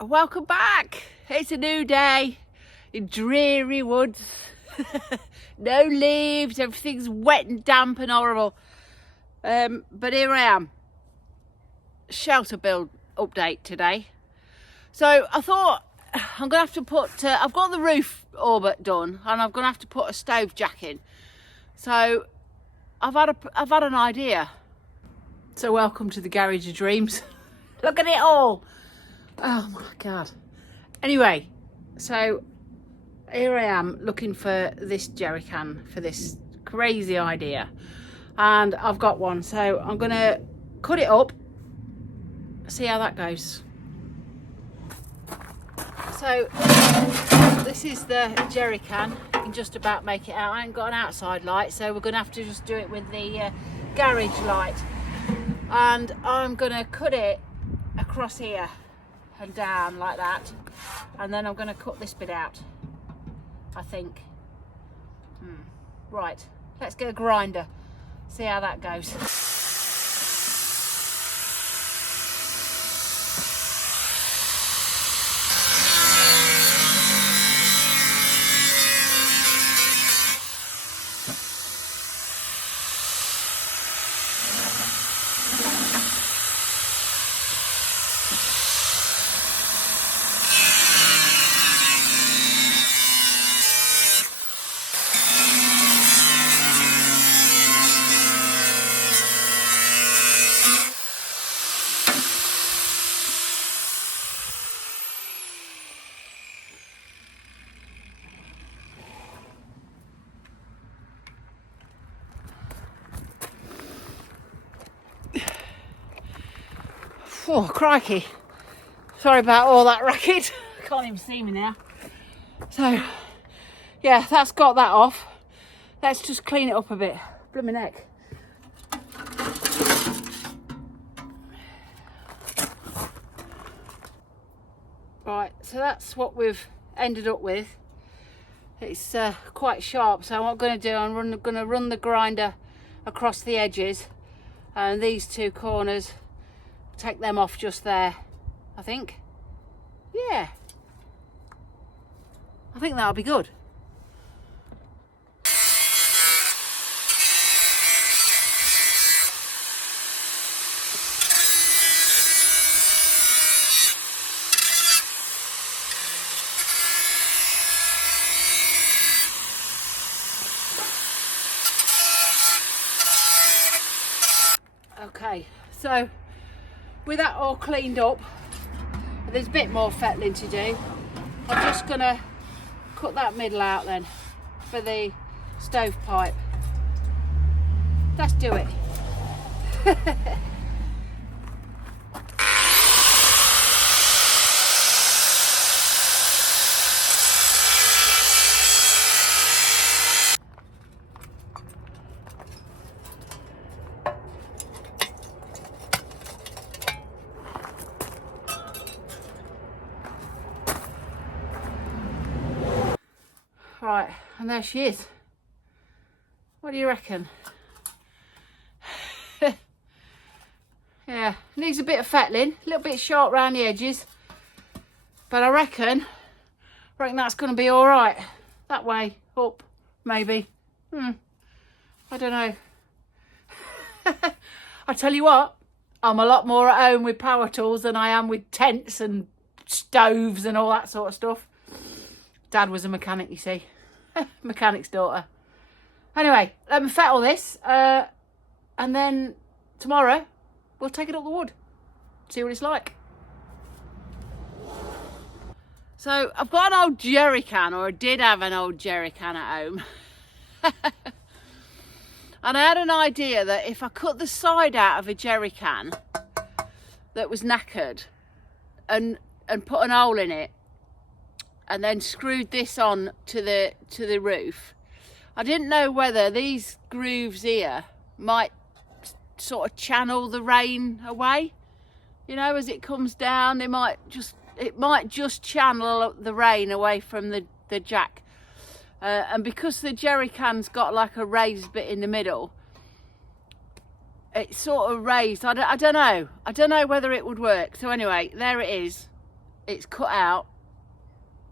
Welcome back. It's a new day in dreary woods. No leaves, everything's wet and damp and horrible. But here I am. Shelter build update today. So I thought I'm gonna have to put, I've got the roof orbit done and I'm gonna have to put a stove jack in. So I've had an idea. So welcome to the garage of dreams. Look at it all. Oh my God. Anyway, so here I am looking for this jerry can for this crazy idea. And I've got one. So I'm going to cut it up, see how that goes. So this is the jerry can. You can just about make it out. I ain't got an outside light, so we're going to have to just do it with the garage light. And I'm going to cut it across here and down like that, and then I'm going to cut this bit out, I think. Right, let's get a grinder, see how that goes. Oh, crikey. Sorry about all that racket. Can't even see me now. So, yeah, that's got that off. Let's just clean it up a bit. Blooming neck. Right, so that's what we've ended up with. It's quite sharp, so what I'm going to do, I'm going to run the grinder across the edges and these two corners, take them off just there, I think. Yeah, I think that'll be good. Okay, so with that all cleaned up, there's a bit more fettling to do. I'm just gonna cut that middle out then for the stovepipe. Let's do it. Right, and there she is. What do you reckon? Yeah, needs a bit of fettling, a little bit sharp around the edges, but I reckon that's going to be all right. That way, up, maybe. I don't know. I tell you what, I'm a lot more at home with power tools than I am with tents and stoves and all that sort of stuff. Dad was a mechanic, you see. Mechanic's daughter. Anyway, let me fettle this, and then tomorrow we'll take it up the wood, see what it's like. So I've got an old jerry can, or I did have an old jerry can at home. And I had an idea that if I cut the side out of a jerry can that was knackered and put an hole in it, and then screwed this on to the roof, I didn't know whether these grooves here might sort of channel the rain away. You know, as it comes down, it might just channel the rain away from the jack. And because the jerry can's got like a raised bit in the middle, it's sort of raised. I don't know whether it would work. So anyway, there it is. it's cut out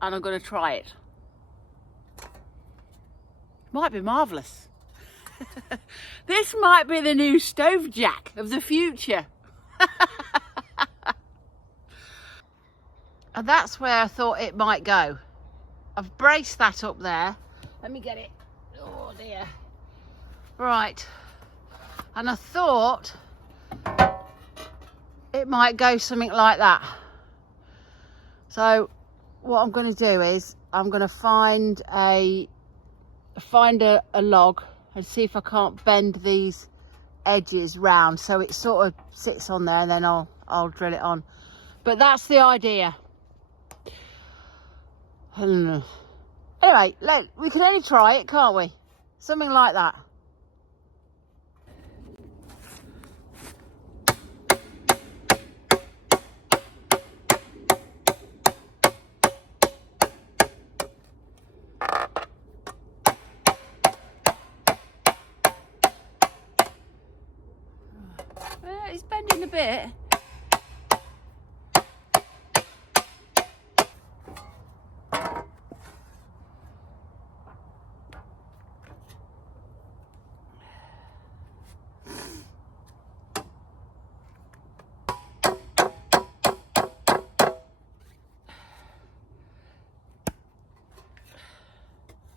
and I'm going to try it. Might be marvellous. This might be the new stove jack of the future. And that's where I thought it might go. I've braced that up there. Let me get it. Oh dear. Right. And I thought it might go something like that. So what I'm going to do is I'm going to find a log and see if I can't bend these edges round so it sort of sits on there, and then I'll drill it on. But that's the idea. Anyway, we can only try it, can't we? Something like that. It's bending a bit.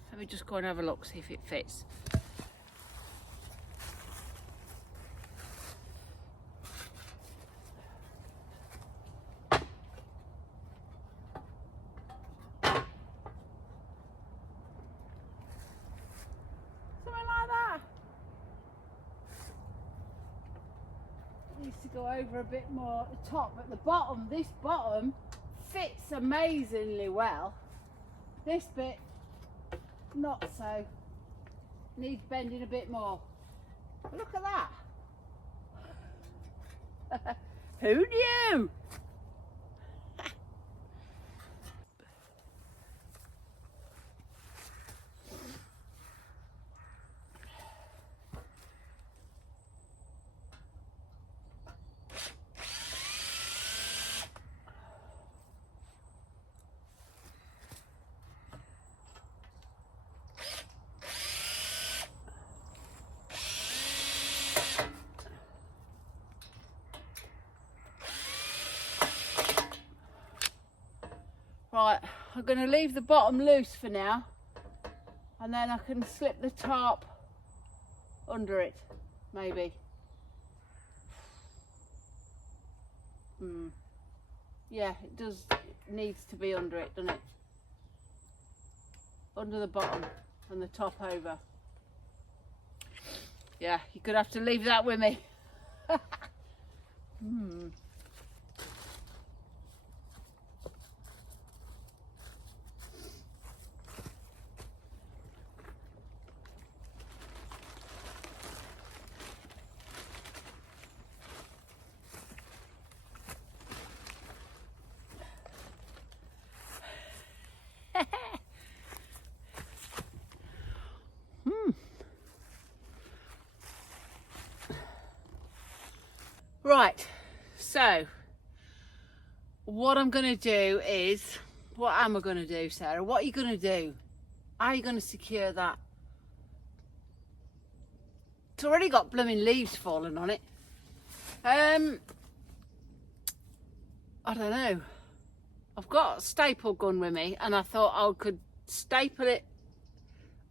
Let me just go and have a look, see if it fits. Needs to go over a bit more at the top, but the bottom, this bottom fits amazingly well. This bit, not so. Needs bending a bit more. Look at that. Who knew? Right, I'm going to leave the bottom loose for now, and then I can slip the tarp under it, maybe. Yeah, it does, it needs to be under it, doesn't it? Under the bottom and the top over. Yeah, you're going to have to leave that with me. Right, so what I'm going to do is, what am I going to do, Sarah? What are you going to do? How are you going to secure that? It's already got blooming leaves falling on it. I don't know. I've got a staple gun with me, and I thought I could staple it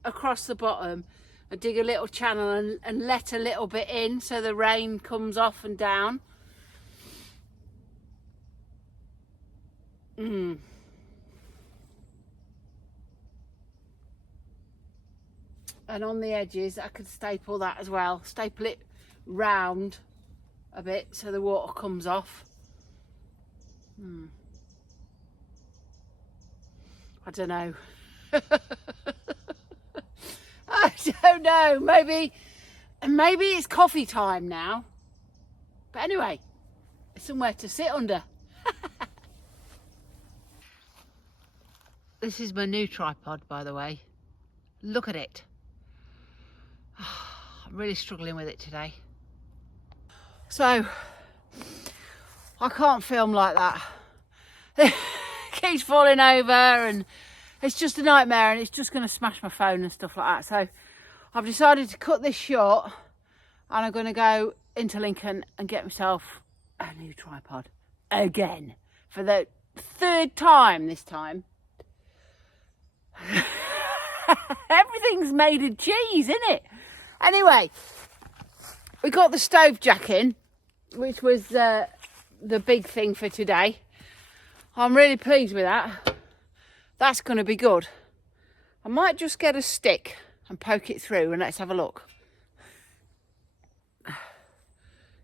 across the bottom and dig a little channel and let a little bit in so the rain comes off and down. And on the edges I could staple that as well, staple it round a bit so the water comes off. I don't know. I don't know, maybe it's coffee time now. But anyway, it's somewhere to sit under. This is my new tripod, by the way. Look at it. I'm really struggling with it today. So, I can't film like that. keeps falling over, and it's just a nightmare, and it's just going to smash my phone and stuff like that. So I've decided to cut this short, and I'm going to go into Lincoln and get myself a new tripod again for the third time this time. Everything's made of cheese, isn't it? Anyway, we got the stove jack in, which was the big thing for today. I'm really pleased with that. That's going to be good. I might just get a stick and poke it through, and let's have a look.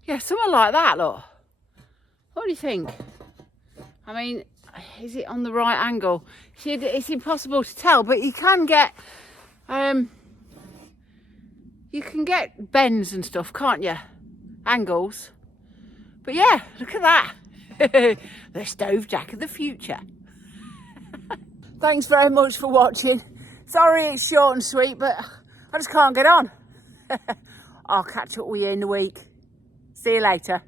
Yeah, something like that, look. What do you think? I mean, is it on the right angle? See, it's impossible to tell, but you can get bends and stuff, can't you? Angles. But yeah, look at that. The stove jack of the future. Thanks very much for watching. Sorry it's short and sweet, but I just can't get on. I'll catch up with you in a week. See you later.